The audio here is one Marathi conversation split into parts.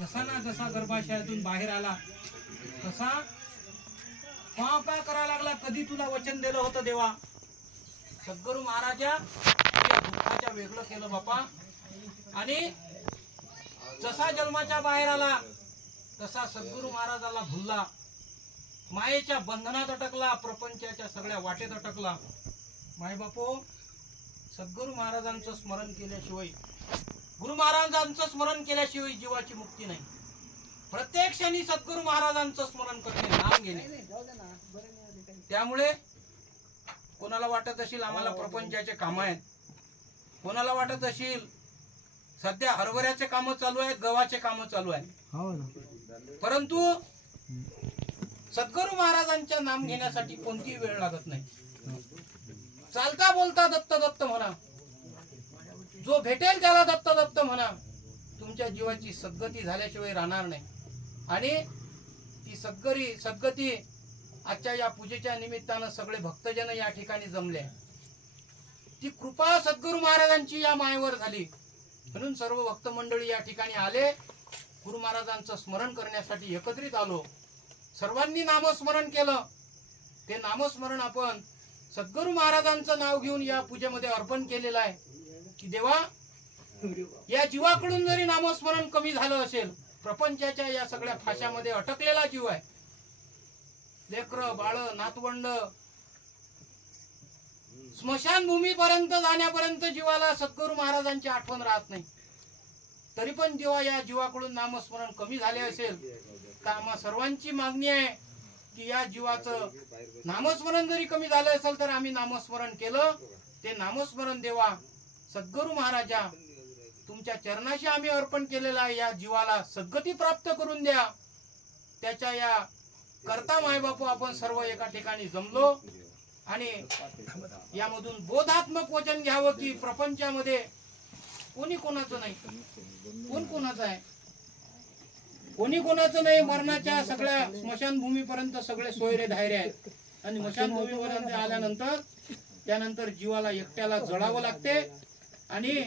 जसा ना जसा गर्भाशयातून बाहेर आला तसा का करायला लागला. कधी तुला वचन दिलं होतं देवा. सद्गुरू महाराजा दुःखाच्या वेगळं केलं बापा. आणि जसा जन्माच्या बाहेर आला तसा सद्गुरू महाराजाला भुलला. मायेच्या बंधनात अटकला. प्रपंचाच्या सगळ्या वाटेत अटकला. माय बापो, सद्गुरू महाराजांचं स्मरण केल्याशिवाय, गुरु महाराजांचं स्मरण केल्याशिवाय जीवाची मुक्ती नाही. प्रत्येक क्षणी सद्गुरू महाराजांचं स्मरण करणे, नाम घेणे. त्यामुळे कोणाला वाटत असेल आम्हाला प्रपंचाचे काम आहेत, कोणाला वाटत असेल सध्या हरभऱ्याचे काम चालू आहेत, गव्हाचे काम चालू आहेत, परंतु सद्गुरू महाराजांच्या नाम घेण्यासाठी कोणतीही वेळ लागत नाही. चालता बोलता दत्त दत्त म्हणा, जो भेटेल त्याला दत्त दत्त म्हणा. तुमच्या जीवाची सद्गती झाल्याशिवाय राहणार नाही. आणि ती सद्गती आजच्या या पूजेच्या निमित्तानं सगळे भक्तजन या ठिकाणी जमले. ती कृपा सद्गुरू महाराजांची या मायेवर झाली म्हणून सर्व भक्त मंडळी या ठिकाणी आले. गुरु महाराजांचं स्मरण करण्यासाठी एकत्रित आलो. सर्वांनी नामस्मरण केलं. ते नामस्मरण आपण सद्गुरू महाराजांचं नाव घेऊन या पूजेमध्ये अर्पण केलेलं आहे की देवा, या जीवाकडून जरी नामस्मरण कमी झालं असेल, प्रपंचाच्या या सगळ्या फाशामध्ये अटकलेला जीव आहे. लेकर बाळ नातवंड स्मशानभूमीपर्यंत जाण्यापर्यंत जीवाला सद्गुरू महाराजांची आठवण राहत नाही. तरी पण जेव्हा या जीवाकडून नामस्मरण कमी झाले असेल तर आम्हा सर्वांची मागणी आहे की या जीवाचं नामस्मरण जरी कमी झालं असेल तर आम्ही नामस्मरण केलं. ते नामस्मरण देवा सद्गुरू महाराजा, तुमच्या चरणाशी आम्ही अर्पण केलेला आहे. या जीवाला सद्गती प्राप्त करून द्या. त्याच्या या करता मायबापू आपण सर्व एका ठिकाणी जमलो आणि यामधून बोधात्मक वचन घ्यावं की प्रपंचामध्ये कोणी कोणाचं नाही, कोण कोणाचं आहे, कोणी कोणाचं नाही. मरणाच्या सगळ्या स्मशानभूमीपर्यंत सगळे सोयरे धायरे आहेत. आणि स्मशानभूमीपर्यंत आल्यानंतर त्यानंतर जीवाला एकट्याला जळावं लागते. आणि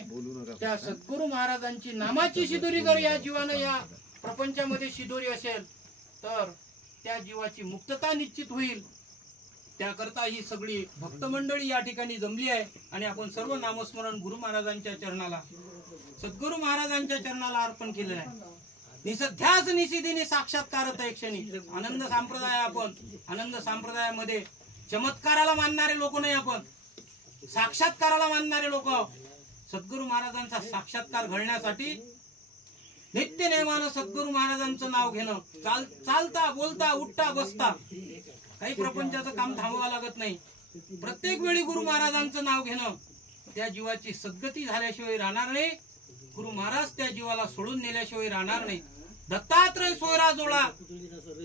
त्या सद्गुरू महाराजांची नामाची शिदोरी जर या जीवानं या प्रपंचामध्ये शिदोरी असेल तर त्या जीवाची मुक्तता निश्चित होईल. त्याकरता ही सगळी भक्त मंडळी या ठिकाणी जमली आहे. आणि आपण सर्व नामस्मरण गुरु महाराजांच्या चरणाला, सद्गुरू महाराजांच्या चरणाला अर्पण केलेलं आहे. निसध्याच निशिदिनी साक्षात्कारत आहे क्षणी. आनंद संप्रदाय, आपण आनंद संप्रदायामध्ये चमत्काराला मानणारे लोक नाही, आपण साक्षात्काराला मानणारे लोक. सद्गुरू महाराजांचा साक्षात्कार घडण्यासाठी नित्य नेमानं सद्गुरू महाराजांचं नाव घेणं, चालता बोलता उठता बसता काही प्रपंचाचं काम थांबवावं लागत नाही. प्रत्येक वेळी गुरु महाराजांचं नाव घेणं. त्या जीवाची सद्गती झाल्याशिवाय राहणार नाही. गुरु महाराज त्या जीवाला सोडून नेल्याशिवाय राहणार नाही. दत्तात्रय सोयरा जोडा,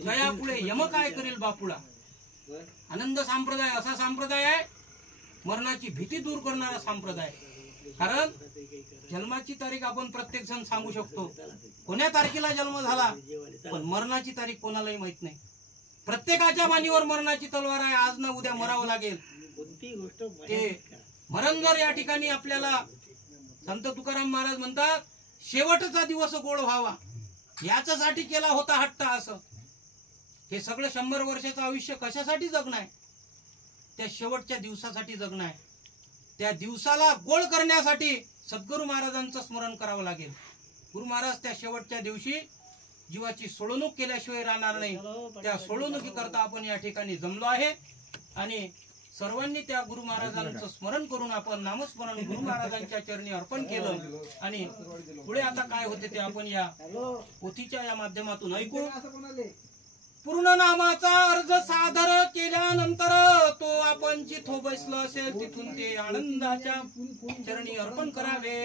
गया पुढे यम काय करेल बापुळा. आनंद संप्रदाय असा संप्रदाय आहे, मरणाची भीती दूर करणारा संप्रदाय. कारण जन्माची तारीख आपण प्रत्येक जण सांगू शकतो, कोण्या तारखेला जन्म झाला, पण मरणाची तारीख कोणालाही माहित नाही. प्रत्येकाच्या मानीवर मरणाची तलवार आहे. आज ना उद्या मरावं लागेल. ते मरण जर या ठिकाणी आपल्याला संत तुकाराम महाराज म्हणतात, शेवटचा दिवस गोड व्हावा याच्यासाठी केला होता हट्ट. असं हे सगळं 100 वर्षाचं आयुष्य कशासाठी जगणं आहे? त्या शेवटच्या दिवसासाठी जगणं आहे. त्या दिवसाला गोड करण्यासाठी सद्गुरू महाराजांचं स्मरण करावं लागेल. गुरु महाराज त्या शेवटच्या दिवशी जीवाची सोडवणूक केल्याशिवाय राहणार नाही. त्या सोडवणुकीकरता आपण या ठिकाणी जमलो आहे. आणि सर्वांनी त्या गुरु महाराजांचं स्मरण करून आपण नामस्मरण गुरु महाराजांच्या चरणी अर्पण केलं. आणि पुढे आता काय होते ते आपण या पोथीच्या या माध्यमातून ऐकू. पूर्ण नामाचा अर्ज सादर केल्यानंतर तो आपण जिथं बसलो असेल तिथून ते आनंदाच्या चरणी अर्पण करावे.